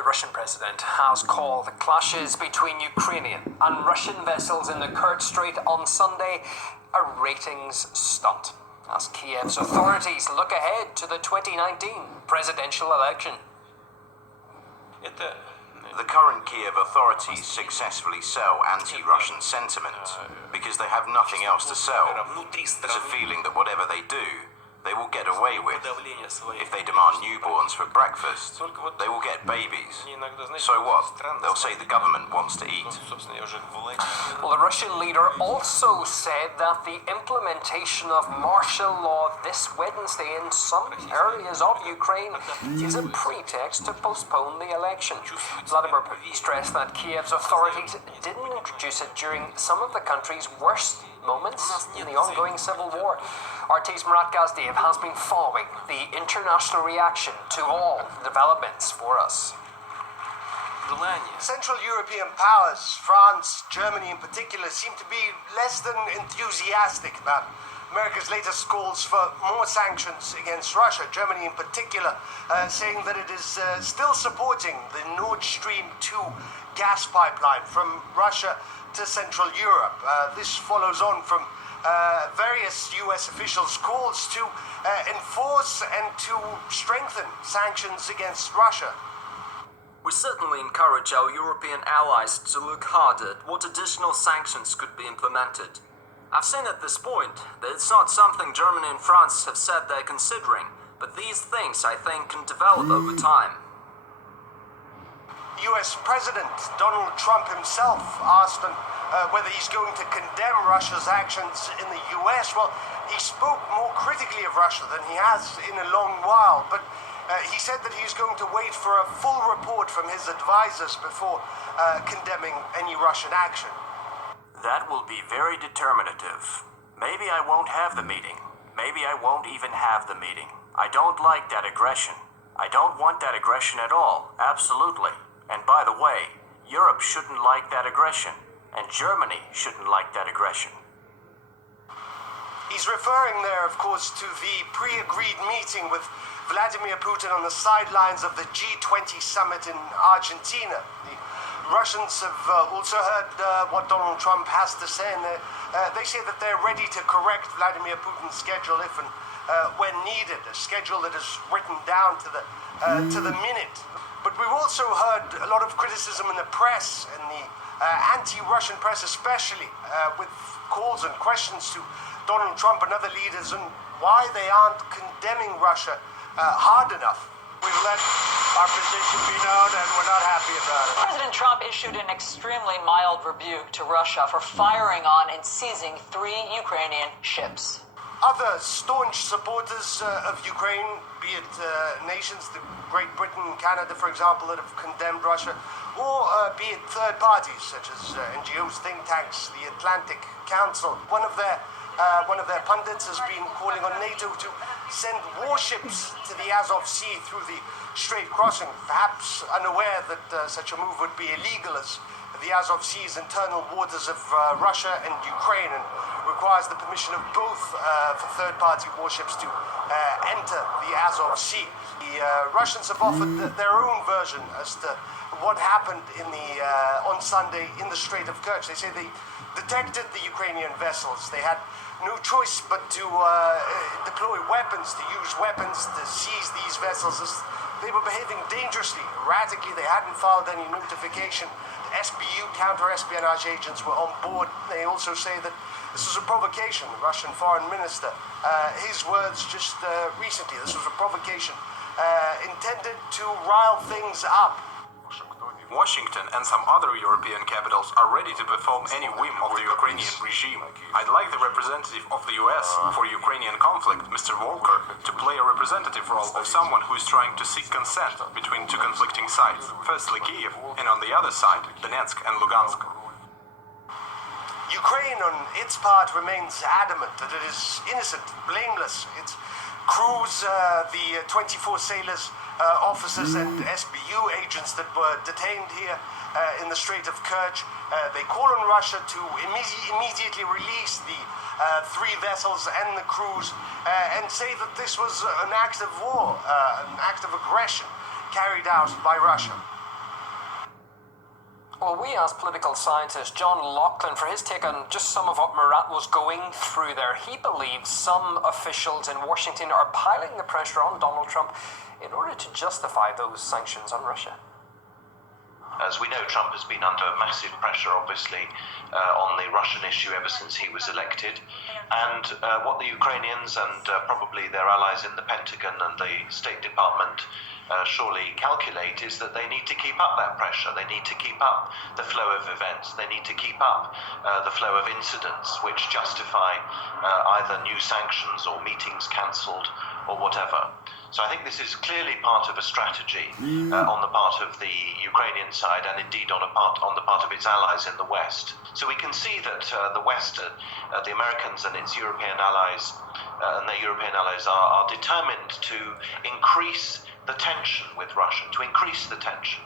The Russian president has called clashes between Ukrainian and Russian vessels in the Kerch Strait on Sunday a ratings stunt, as Kiev's authorities look ahead to the 2019 presidential election. The current Kiev authorities successfully sell anti-Russian sentiment because they have nothing else to sell. There's a feeling that whatever they do, they will get away with. If they demand newborns for breakfast, they will get babies. So what? They'll say the government wants to eat. Well, the Russian leader also said that the implementation of martial law this Wednesday in some areas of Ukraine is a pretext to postpone the election. Vladimir Putin stressed that Kiev's authorities didn't introduce it during some of the country's worst moments in the ongoing civil war. RT's Murat Gazdiev has been following the international reaction to all developments for us. Central European powers, France, Germany in particular, seem to be less than enthusiastic about America's latest calls for more sanctions against Russia. Germany in particular saying that it is still supporting the Nord Stream 2 gas pipeline from Russia to Central Europe. This follows on from various US officials' calls to enforce and to strengthen sanctions against Russia. We certainly encourage our European allies to look hard at what additional sanctions could be implemented. I've seen at this point that it's not something Germany and France have said they're considering, but these things, I think, can develop over time. US President Donald Trump himself asked on whether he's going to condemn Russia's actions in the US. Well, he spoke more critically of Russia than he has in a long while, but he said that he's going to wait for a full report from his advisors before condemning any Russian action. That will be very determinative. Maybe I won't have the meeting. Maybe I won't even have the meeting. I don't like that aggression. I don't want that aggression at all, absolutely. And by the way, Europe shouldn't like that aggression, and Germany shouldn't like that aggression. He's referring there, of course, to the pre-agreed meeting with Vladimir Putin on the sidelines of the G20 summit in Argentina. The Russians have also heard what Donald Trump has to say, and they say that they're ready to correct Vladimir Putin's schedule if and when needed, a schedule that is written down to the minute. But we've also heard a lot of criticism in the press, and the anti-Russian press especially, with calls and questions to Donald Trump and other leaders on why they aren't condemning Russia hard enough. We've let our position be known, and we're not happy about it. President Trump issued an extremely mild rebuke to Russia for firing on and seizing 3 Ukrainian ships. Other staunch supporters of Ukraine, be it nations, Great Britain, Canada, for example, that have condemned Russia, or be it third parties such as NGOs, think tanks, the Atlantic Council. One of their pundits has been calling on NATO to send warships to the Azov Sea through the Strait crossing, perhaps unaware that such a move would be illegal, as the Azov Sea is internal waters of Russia and Ukraine, and requires the permission of both for third-party warships to enter the Azov Sea. The Russians have offered their own version as to what happened on Sunday in the Strait of Kerch. They say they detected the Ukrainian vessels. They had no choice but to deploy weapons, to use weapons to seize these vessels, as they were behaving dangerously, erratically. They hadn't filed any notification. The SBU counter-espionage agents were on board. They also say that this was a provocation. The Russian foreign minister, his words just recently, this was a provocation intended to rile things up. Washington and some other European capitals are ready to perform any whim of the Ukrainian regime. I'd like the representative of the US for Ukrainian conflict, Mr. Volker, to play a representative role of someone who is trying to seek consent between 2 conflicting sides, firstly Kiev, and on the other side, Donetsk and Lugansk. Ukraine, on its part, remains adamant that it is innocent, blameless. Its crews, the 24 sailors, officers and SBU agents that were detained here in the Strait of Kerch, they call on Russia to immediately release the 3 vessels and the crews, and say that this was an act of war, an act of aggression carried out by Russia. Well, we asked political scientist John Laughlin for his take on just some of what Murat was going through there. He believes some officials in Washington are piling the pressure on Donald Trump in order to justify those sanctions on Russia. As we know, Trump has been under massive pressure, obviously, on the Russian issue ever since he was elected. And what the Ukrainians and probably their allies in the Pentagon and the State Department surely calculate is that they need to keep up that pressure. They need to keep up the flow of events. They need to keep up the flow of incidents which justify either new sanctions or meetings cancelled or whatever. So I think this is clearly part of a strategy on the part of the Ukrainian side and indeed on the part of its allies in the West. So we can see that the West, the Americans and its European allies and their European allies are determined to increase the tension with Russia, to increase the tension.